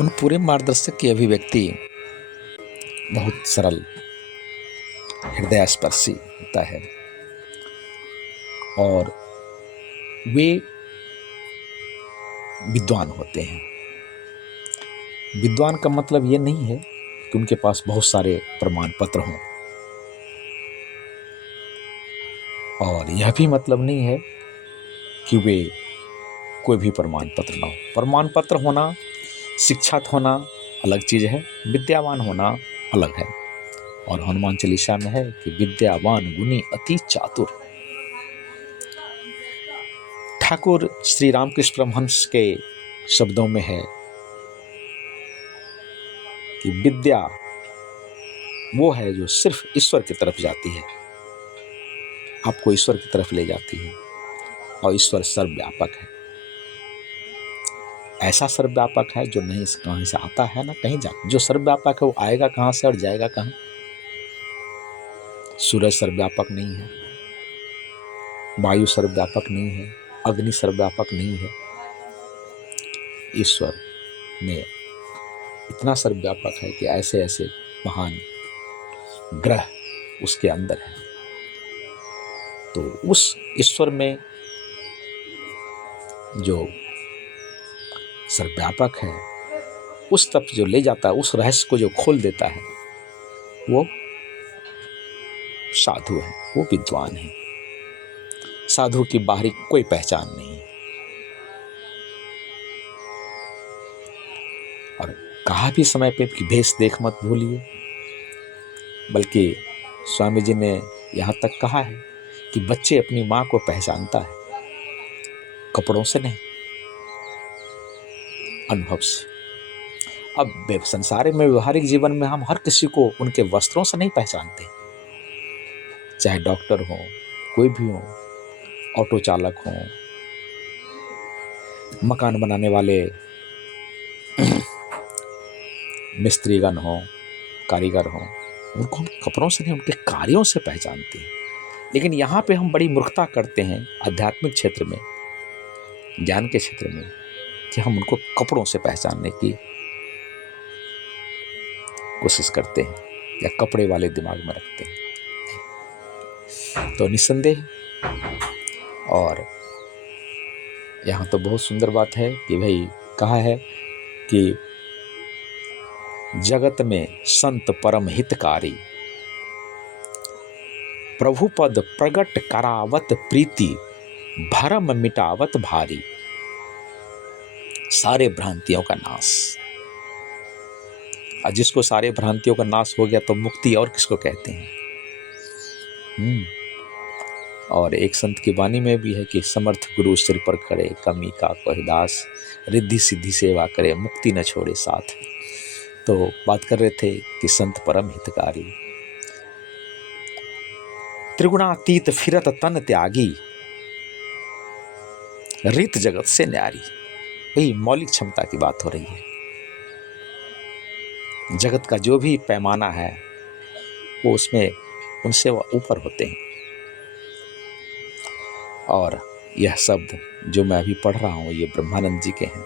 उन पूरे मार्गदर्शक की अभिव्यक्ति बहुत सरल, हृदयस्पर्शी होता है और वे विद्वान होते हैं। विद्वान का मतलब ये नहीं है कि उनके पास बहुत सारे प्रमाण पत्र हों, और यह भी मतलब नहीं है कि वे कोई भी प्रमाण पत्र ना हो। प्रमाण पत्र होना, शिक्षित होना अलग चीज़ है, विद्यावान होना अलग है। और हनुमान चालीसा में है कि विद्यावान गुणी अति चातुर। ठाकुर श्री रामकृष्ण परमहंस के शब्दों में है कि विद्या वो है जो सिर्फ ईश्वर की तरफ जाती है, आपको ईश्वर की तरफ ले जाती है, और ईश्वर सर्वव्यापक है। ऐसा सर्वव्यापक है जो नहीं कहीं से आता है ना कहीं जाता। जो सर्वव्यापक है वो आएगा कहाँ से और जाएगा कहाँ। सूरज सर्वव्यापक नहीं है, वायु सर्वव्यापक नहीं है, अग्नि सर्वव्यापक नहीं है। ईश्वर में इतना सर्वव्यापक है कि ऐसे ऐसे महान ग्रह उसके अंदर है। तो उस ईश्वर में जो सर्वव्यापक है, उस तक जो ले जाता है, उस रहस्य को जो खोल देता है, वो साधु है, वो विद्वान है। साधु की बाहरी कोई पहचान नहीं है। और कहा भी समय पे कि भेष देख मत भूलिए, बल्कि स्वामी जी ने यहाँ तक कहा है कि बच्चे अपनी माँ को पहचानता है कपड़ों से नहीं, अनुभव से। अब संसार में, व्यवहारिक जीवन में हम हर किसी को उनके वस्त्रों से नहीं पहचानते, चाहे डॉक्टर हो, कोई भी हो, ऑटो चालक हो, मकान बनाने वाले मिस्त्रीगण हो, कारीगर हो, उनको हम कपड़ों से नहीं उनके कार्यों से पहचानते हैं। लेकिन यहाँ पे हम बड़ी मूर्खता करते हैं आध्यात्मिक क्षेत्र में, ज्ञान के क्षेत्र में, कि हम उनको कपड़ों से पहचानने की कोशिश करते हैं या कपड़े वाले दिमाग में रखते हैं। तो निस्संदेह, और यहाँ तो बहुत सुंदर बात है कि भाई कहा है कि जगत में संत परम हितकारी, प्रभु पद प्रगट करावत प्रीति, भरम मिटावत भारी। सारे भ्रांतियों का नाश। और जिसको सारे भ्रांतियों का नाश हो गया तो मुक्ति और किसको कहते हैं। और एक संत की वाणी में भी है कि समर्थ गुरु सिर पर खड़े, कमी का कोई दास, रिद्धि सिद्धि सेवा करे, मुक्ति न छोड़े साथ। तो बात कर रहे थे कि संत परम हितकारी, त्रिगुणातीत फिरत तन त्यागी, रीत जगत से न्यारी। वही मौलिक क्षमता की बात हो रही है। जगत का जो भी पैमाना है वो उसमें उनसे ऊपर होते हैं। और यह शब्द जो मैं अभी पढ़ रहा हूँ ये ब्रह्मानंद जी के हैं,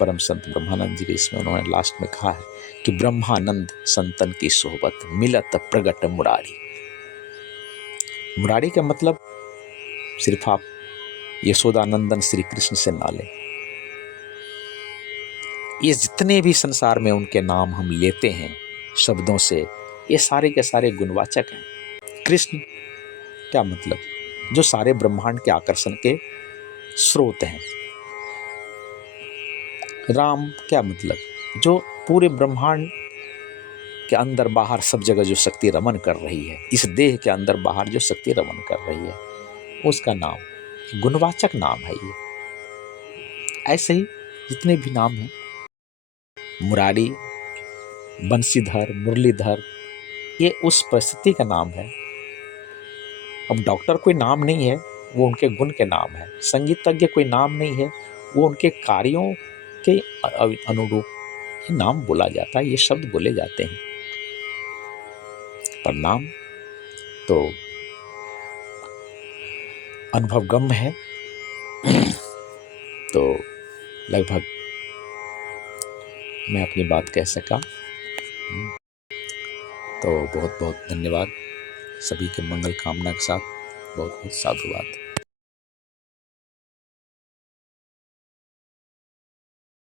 परम संत ब्रह्मानंद जी के। इसमें उन्होंने लास्ट में कहा है कि ब्रह्मानंद संतन की सोहबत, मिलत प्रगट मुरारी। मुरारी का मतलब सिर्फ आप यशोदानंदन श्री कृष्ण से ना लें। ये जितने भी संसार में उनके नाम हम लेते हैं शब्दों से, ये सारे के सारे गुणवाचक हैं। कृष्ण क्या मतलब, जो सारे ब्रह्मांड के आकर्षण के स्रोत हैं। राम क्या मतलब, जो पूरे ब्रह्मांड के अंदर बाहर सब जगह जो शक्ति रमन कर रही है, इस देह के अंदर बाहर जो शक्ति रमन कर रही है, उसका नाम गुणवाचक नाम है ये। ऐसे ही जितने भी नाम हैं, मुरारी, बंशीधर, मुरलीधर, ये उस परिस्थिति का नाम है। अब डॉक्टर कोई नाम नहीं है, वो उनके गुण के नाम है। संगीतज्ञ कोई नाम नहीं है, वो उनके कार्यों के अनुरूप ये नाम बोला जाता है, ये शब्द बोले जाते हैं। पर नाम तो अनुभवगम्य है। तो लगभग मैं अपनी बात कह सका। तो बहुत बहुत धन्यवाद, सभी के मंगल कामना के साथ बहुत बहुत साधुवाद।